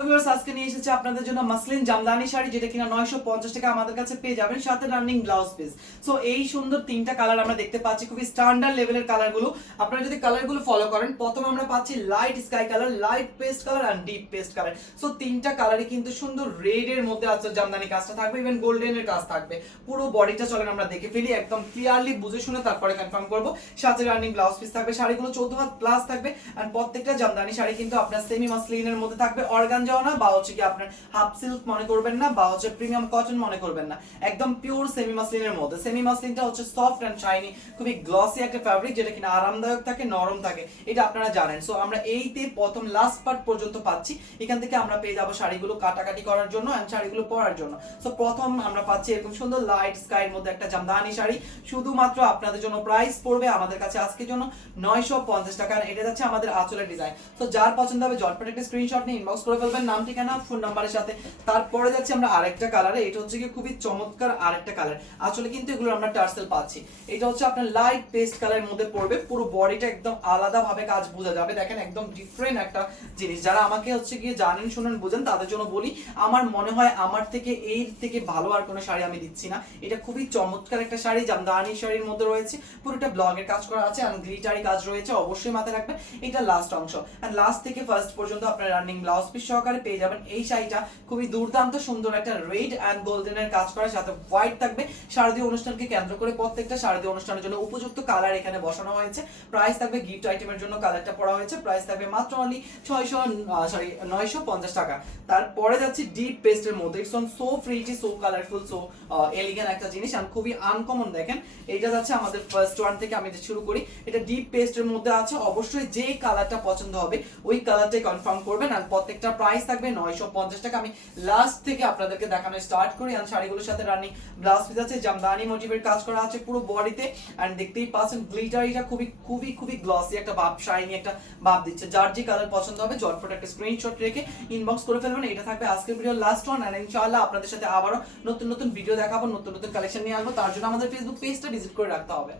Viewers আজকে নিয়ে এসেছে আপনাদের জন্য মাসলিন জামদানি শাড়ি, যেটা কিনা 950 টাকা আমাদের কাছে পেয়ে যাবেন, সাথে রানিং ব্লাউজ পিস। সো এই সুন্দর তিনটা কালার আমরা দেখতে পাচ্ছি, খুবই স্ট্যান্ডার্ড লেভেলের কালারগুলো। আপনারা যদি কালারগুলো ফলো করেন, প্রথমে আমরা পাচ্ছি light sky colour, light paste colour and deep paste colour. So তিনটা কালারই কিন্তু সুন্দর রেড এর মধ্যে আছে, জামদানি কাজটা থাকবে, ইভেন গোল্ডেন এর কাজ থাকবে। পুরো বডিটা চলেন আমরা দেখে ফেলি, একদম ক্লিয়ারলি বুঝে শুনে তারপরে কনফার্ম করব। সাথে রানিং ব্লাউজ পিস থাকবে, শাড়িগুলো 14 হাত প্লাস থাকবে। এন্ড প্রত্যেকটা জামদানি শাড়ি কিন্তু আপনার সেমি মাসলিনের মধ্যে থাকবে, অর্গানজাও না বা হচ্ছে কি আপনার হাফ সিল্ক মনে করবেন না, বা হচ্ছে প্রিমিয়াম কটন মনে করবেন না, একদম পিওর সেমি মাসলিনের মধ্যে। সেমি মাসলিনটা হচ্ছে সফট এন্ড শাইনি, খুবই গ্লসি একটা ফ্যাব্রিক, যেটা কিনা আরামদায়ক থাকে, নরম থাকে, এটা আপনারা জানেন। সো আমরা এইতে প্রথম লাস্ট পার্ট পর্যন্ত পাচ্ছি, এখান থেকে আমরা পেয়ে যাবো শাড়িগুলো কাটাকাটি করার জন্য এন্ড শাড়িগুলো পরার জন্য। সো প্রথম আমরা পাচ্ছি এরকম সুন্দর লাইট স্কাইয়ের মধ্যে একটা জামদানি শাড়ি, শুধুমাত্র আপনাদের জন্য প্রাইস পড়বে আমাদের কাছে আজকের জন্য 950 টাকা। এটা যাচ্ছে আমাদের আঁচলের ডিজাইন। তো যার পছন্দ হবে ঝটপট একটা স্ক্রিনশট নিয়ে ইনবক্স করে ফেলবেন, নাম ঠিকানা ফোন নাম্বারের সাথে। তারপরে যাচ্ছে আমরা আরেকটা কালারে, এটা হচ্ছে কি খুবই চমৎকার আরেকটা কালার। আসলে কিন্তু এগুলো আমরা টার্সেল পাচ্ছি। এটা হচ্ছে আপনার লাইট পেস্ট কালারের মধ্যে পড়বে, পুরো বডিটা একদম আলাদা ভাবে কাজ বোঝা যাবে। দেখেন একদম ডিফারেন্ট একটা জিনিস। যারা আমাকে হচ্ছে গিয়ে জানেন শুনেন বুঝেন, তাদের জন্য বলি, আমার মনে হয় আমার থেকে এর থেকে ভালো আর কোনো শাড়ি আমি দিচ্ছি না। এটা খুবই চমৎকার একটা শাড়ি, জামদানি শাড়ির মধ্যে রয়েছে, পুরোটা ব্লগের কাজ করা আছে আর গ্লিটারি কাজ রয়েছে, অবশ্যই মাথায় রাখবেন। এটা লাস্ট অংশ, আর লাস্ট থেকে ফার্স্ট পর্যন্ত আপনার রানিং ব্লাউজ পিস সহকারে পেয়ে যাবেন। এই শাড়িটা খুবই দুর্দান্ত সুন্দর, একটা রেড এন্ড গোল্ডেনের কাজ করা, সাথে হোয়াইট থাকবে। শারদীয় অনুষ্ঠানকে কেন্দ্র করে প্রত্যেকটা শারদীয় অনুষ্ঠানের জন্য উপযুক্ত কালার এখানে বসানো হয়েছে। প্রাইস থাকবে গিফট আইটেমের জন্য কালারটা পড়া হয়েছে, প্রাইস থাকবে মাত্র অনলি 950 টাকা। তারপরে যাচ্ছে ডিপ পেস্টের মধ্যে, it's on so pretty, so colourful, so elegant একটা জিনিস আর খুবই আনকমন। দেখেন এটা যাচ্ছে আমাদের ফার্স্ট ওয়ান থেকে আমি শুরু করি। এটা ডিপ পেস্টের মধ্যে আছে, অবশ্যই যে কালারটা পছন্দ হবে ওই কালারটাই কনফার্ম করবেন। আর প্রত্যেকটা প্রাইস থাকবে 950 টাকা। আমি লাস্ট থেকে আপনাদেরকে দেখানো স্টার্ট করি। আর শাড়িগুলোর সাথে রানিং ব্লাউজ পিস আছে, জামদানি মোটিভের কাজ করা আছে পুরো বডিতে। এন্ড দেখতেই পাচ্ছেন গ্লিটারিটা খুবই খুবই খুবই গ্লসি একটা ভাব, শাইনি একটা ভাব দিচ্ছে। যার যে কালার পছন্দ হবে ঝটপট একটা স্ক্রিনশট রেখে ইনবক্স করে ফেলবেন। এটা থাকবে আজকের ভিডিওর লাস্ট ওয়ান। এন্ড ইনশাআল্লাহ আপনাদের সাথে আবারো নতুন নতুন ভিডিও দেখাবো, নতুন নতুন কালেকশন নিয়ে আসবো। তার জন্য আমাদের ফেসবুক পেজটা ভিজিট করে রাখতে হবে।